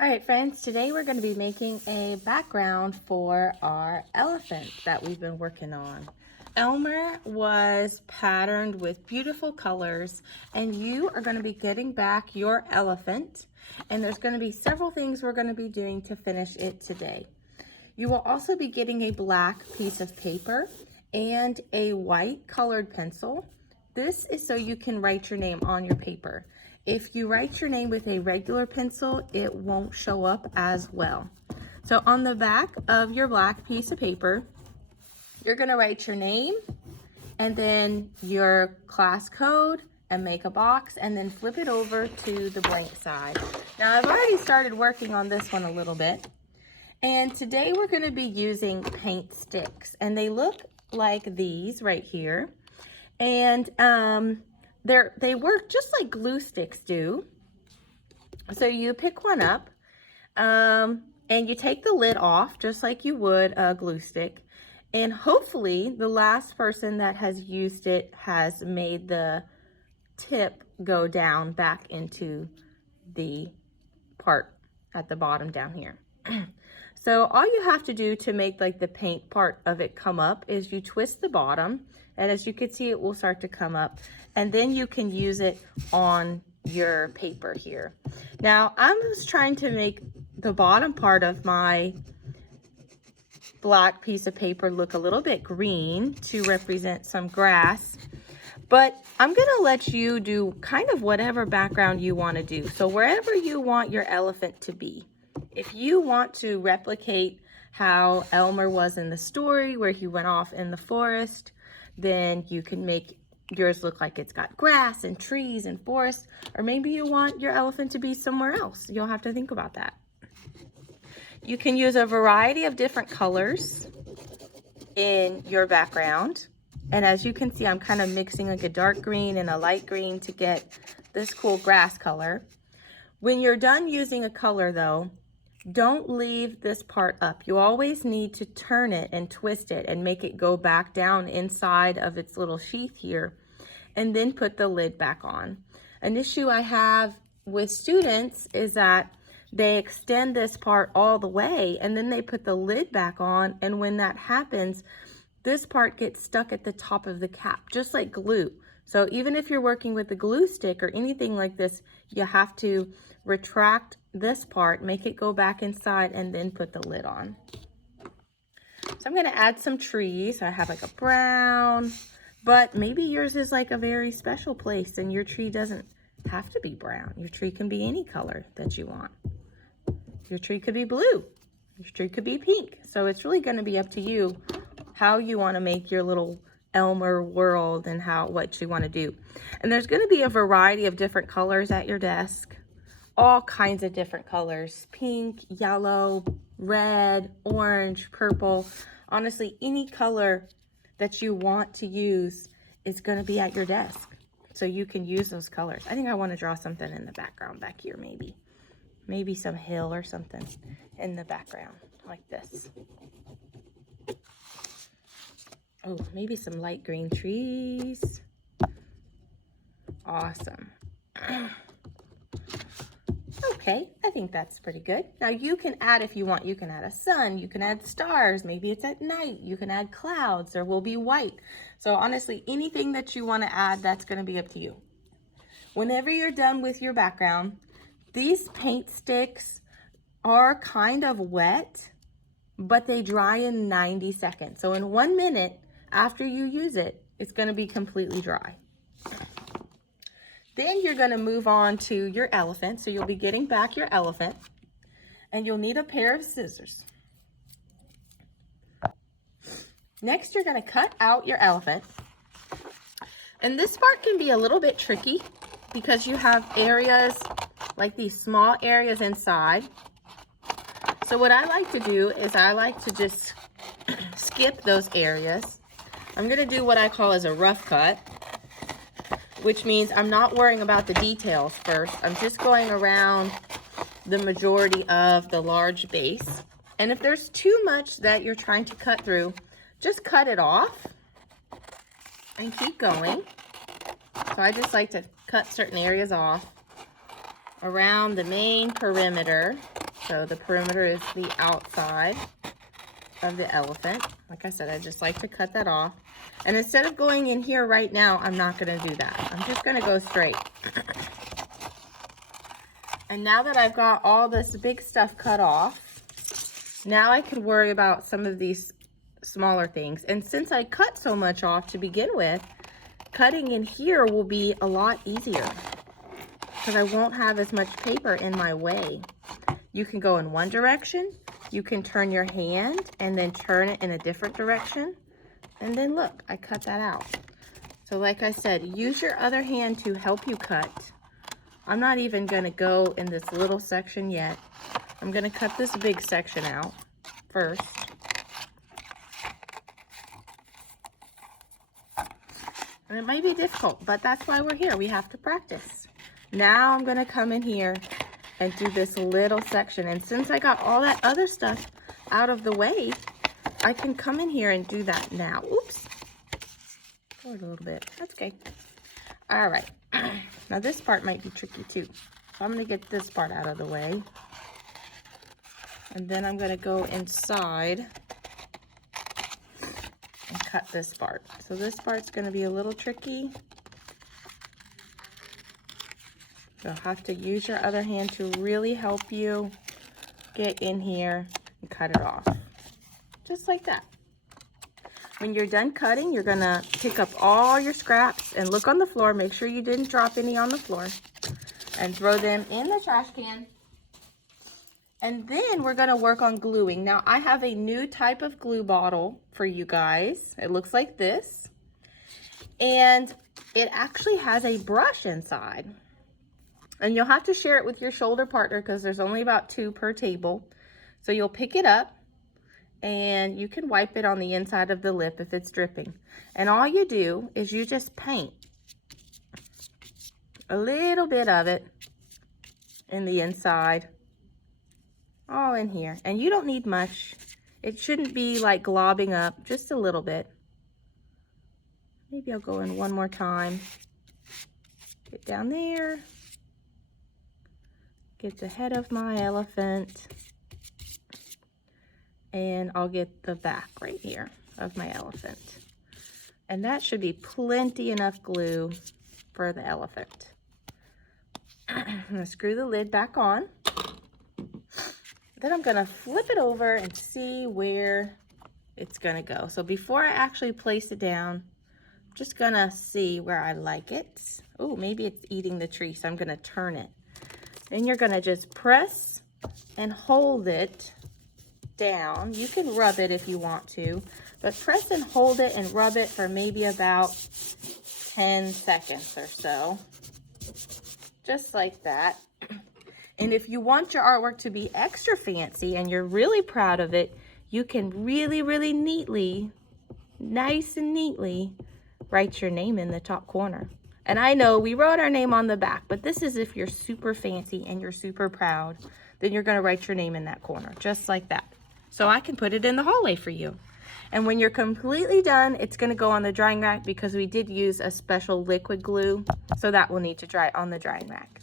All right, friends, today we're going to be making a background for our elephant that we've been working on. Elmer was patterned with beautiful colors, and you are going to be getting back your elephant, and there's going to be several things we're going to be doing to finish it today. You will also be getting a black piece of paper and a white colored pencil. This is so you can write your name on your paper. If you write your name with a regular pencil, it won't show up as well. So on the back of your black piece of paper, you're gonna write your name and then your class code and make a box and then flip it over to the blank side. Now I've already started working on this one a little bit. And today we're gonna be using paint sticks, and they look like these right here. And they work just like glue sticks do. So you pick one up and you take the lid off just like you would a glue stick. And hopefully the last person that has used it has made the tip go down back into the part at the bottom down here. So all you have to do to make like the paint part of it come up is you twist the bottom, and as you can see, it will start to come up, and then you can use it on your paper here. Now I'm just trying to make the bottom part of my black piece of paper look a little bit green to represent some grass, but I'm gonna let you do kind of whatever background you want to do. So wherever you want your elephant to be. If you want to replicate how Elmer was in the story where he went off in the forest, then you can make yours look like it's got grass and trees and forest, or maybe you want your elephant to be somewhere else. You'll have to think about that. You can use a variety of different colors in your background. And as you can see, I'm kind of mixing like a dark green and a light green to get this cool grass color. When you're done using a color though, don't leave this part up. You always need to turn it and twist it and make it go back down inside of its little sheath here, and then put the lid back on. An issue I have with students is that they extend this part all the way and then they put the lid back on, and when that happens, this part gets stuck at the top of the cap, just like glue. So even if you're working with a glue stick or anything like this, you have to retract this part, make it go back inside, and then put the lid on. So I'm gonna add some trees. I have like a brown, but maybe yours is like a very special place and your tree doesn't have to be brown. Your tree can be any color that you want. Your tree could be blue. Your tree could be pink. So it's really gonna be up to you how you wanna make your little Elmer world and what you want to do. And there's going to be a variety of different colors at your desk, all kinds of different colors: pink, yellow, red, orange, purple. Honestly, any color that you want to use is going to be at your desk, so you can use those colors. I think I want to draw something in the background back here, maybe some hill or something in the background like this. Oh, maybe some light green trees. Awesome. Okay, I think that's pretty good. Now you can add, if you want, you can add a sun, you can add stars, maybe it's at night, you can add clouds, there will be white. So honestly, anything that you want to add, that's going to be up to you. Whenever you're done with your background, these paint sticks are kind of wet, but they dry in 90 seconds. So in 1 minute, after you use it, it's going to be completely dry. Then you're going to move on to your elephant. So you'll be getting back your elephant, and you'll need a pair of scissors. Next, you're going to cut out your elephant. And this part can be a little bit tricky because you have areas like these small areas inside. So what I like to do is I like to just skip those areas. I'm going to do what I call as a rough cut, which means I'm not worrying about the details first. I'm just going around the majority of the large base. And if there's too much that you're trying to cut through, just cut it off and keep going. So I just like to cut certain areas off around the main perimeter So the perimeter is the outside of the elephant. Like I said, I just like to cut that off. And instead of going in here right now, I'm not gonna do that. I'm just gonna go straight. And now that I've got all this big stuff cut off, now I can worry about some of these smaller things. And since I cut so much off to begin with, cutting in here will be a lot easier because I won't have as much paper in my way. You can go in one direction, you can turn your hand and then turn it in a different direction. And then look, I cut that out. So like I said, use your other hand to help you cut. I'm not even gonna go in this little section yet. I'm gonna cut this big section out first. And it might be difficult, but that's why we're here. We have to practice. Now I'm gonna come in here and do this little section. And since I got all that other stuff out of the way, I can come in here and do that now. Oops, forward a little bit, that's okay. All right, now this part might be tricky too. So I'm gonna get this part out of the way. And then I'm gonna go inside and cut this part. So this part's gonna be a little tricky. You'll have to use your other hand to really help you get in here and cut it off. Just like that. When you're done cutting, you're gonna pick up all your scraps and look on the floor. Make sure you didn't drop any on the floor and throw them in the trash can. And then we're gonna work on gluing. Now I have a new type of glue bottle for you guys. It looks like this. And it actually has a brush inside. And you'll have to share it with your shoulder partner because there's only about 2 per table. So you'll pick it up and you can wipe it on the inside of the lip if it's dripping. And all you do is you just paint a little bit of it in the inside, all in here. And you don't need much. It shouldn't be like globbing up, just a little bit. Maybe I'll go in one more time. Get down there. Get the head of my elephant. And I'll get the back right here of my elephant. And that should be plenty enough glue for the elephant. I'm gonna screw the lid back on. Then I'm gonna flip it over and see where it's gonna go. So before I actually place it down, I'm just gonna see where I like it. Oh, maybe it's eating the tree, so I'm gonna turn it. Then you're gonna just press and hold it down. You can rub it if you want to, but press and hold it and rub it for maybe about 10 seconds or so. Just like that. And if you want your artwork to be extra fancy and you're really proud of it, you can really, really neatly, nice and neatly, write your name in the top corner. And I know we wrote our name on the back, but this is if you're super fancy and you're super proud, then you're gonna write your name in that corner, just like that. So I can put it in the hallway for you. And when you're completely done, it's gonna go on the drying rack because we did use a special liquid glue, so that will need to dry on the drying rack.